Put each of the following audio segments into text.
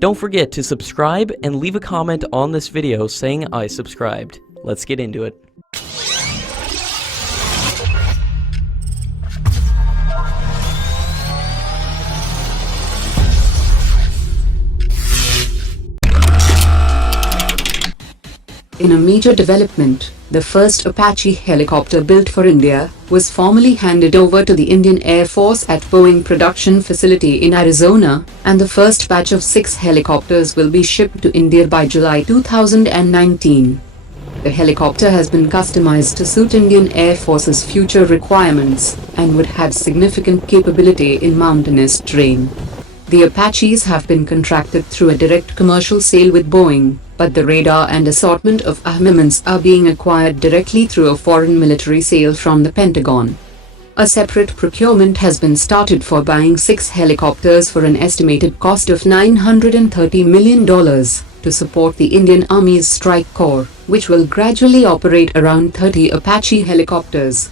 Don't forget to subscribe and leave a comment on this video saying I subscribed. Let's get into it. In a major development, the first Apache helicopter built for India was formally handed over to the Indian Air Force at Boeing production facility in Arizona, and the first batch of 6 helicopters will be shipped to India by July 2019. The helicopter has been customized to suit Indian Air Force's future requirements and would have significant capability in mountainous terrain. The Apaches have been contracted through a direct commercial sale with Boeing, but the radar and assortment of armaments are being acquired directly through a foreign military sale from the Pentagon. A separate procurement has been started for buying 6 helicopters for an estimated cost of $930 million to support the Indian Army's Strike Corps, which will gradually operate around 30 Apache helicopters.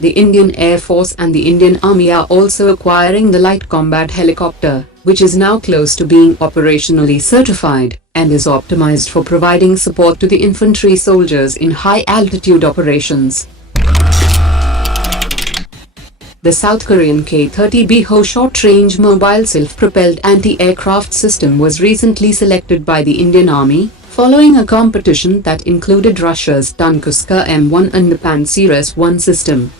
The Indian Air Force and the Indian Army are also acquiring the Light Combat Helicopter, which is now close to being operationally certified, and is optimized for providing support to the infantry soldiers in high-altitude operations. The South Korean K-30 Biho short-range mobile self-propelled anti-aircraft system was recently selected by the Indian Army, following a competition that included Russia's Tunguska M1 and the Pantsir S1 system.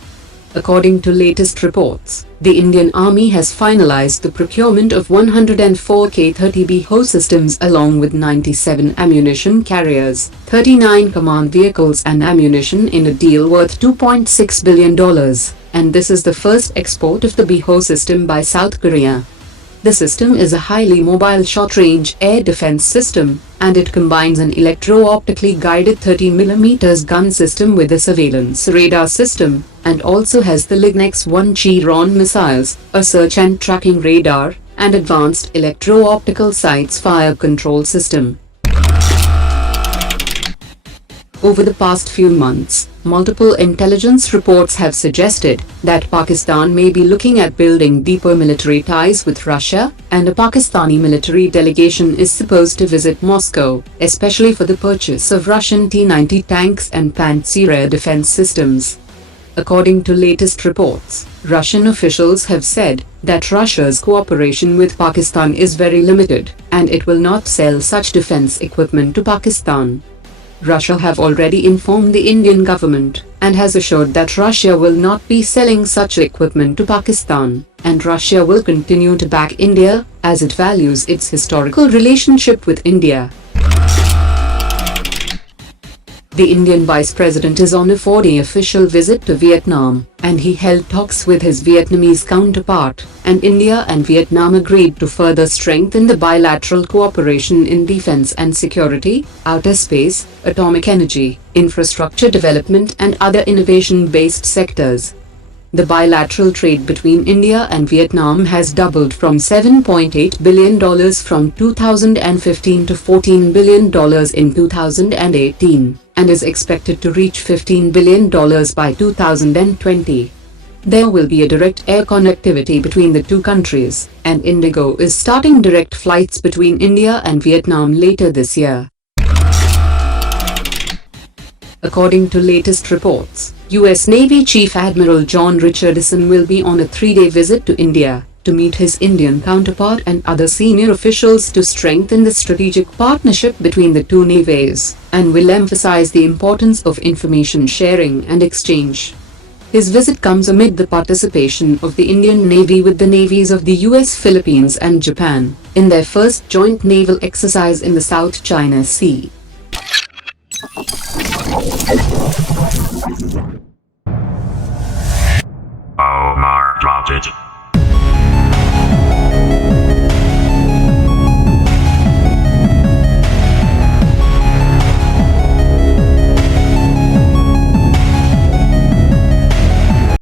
According to latest reports, the Indian Army has finalized the procurement of 104 K-30 Biho systems along with 97 ammunition carriers, 39 command vehicles and ammunition in a deal worth $2.6 billion, and this is the first export of the Biho system by South Korea. The system is a highly mobile short-range air defense system, and it combines an electro-optically guided 30mm gun system with a surveillance radar system, and also has the Lignex-1 Chiron missiles, a search and tracking radar, and advanced electro-optical sights fire control system. Over the past few months, multiple intelligence reports have suggested that Pakistan may be looking at building deeper military ties with Russia, and a Pakistani military delegation is supposed to visit Moscow, especially for the purchase of Russian T-90 tanks and Pantsir air defense systems. According to latest reports, Russian officials have said that Russia's cooperation with Pakistan is very limited, and it will not sell such defense equipment to Pakistan. Russia have already informed the Indian government and has assured that Russia will not be selling such equipment to Pakistan, and Russia will continue to back India as it values its historical relationship with India. The Indian Vice President is on a 4-day official visit to Vietnam, and he held talks with his Vietnamese counterpart, and India and Vietnam agreed to further strengthen the bilateral cooperation in defense and security, outer space, atomic energy, infrastructure development and other innovation-based sectors. The bilateral trade between India and Vietnam has doubled from $7.8 billion from 2015 to $14 billion in 2018, and is expected to reach $15 billion by 2020. There will be a direct air connectivity between the two countries, and Indigo is starting direct flights between India and Vietnam later this year. According to latest reports, U.S. Navy Chief Admiral John Richardson will be on a 3-day visit to India to meet his Indian counterpart and other senior officials to strengthen the strategic partnership between the two navies, and will emphasize the importance of information sharing and exchange. His visit comes amid the participation of the Indian Navy with the navies of the US, Philippines and Japan in their first joint naval exercise in the South China Sea.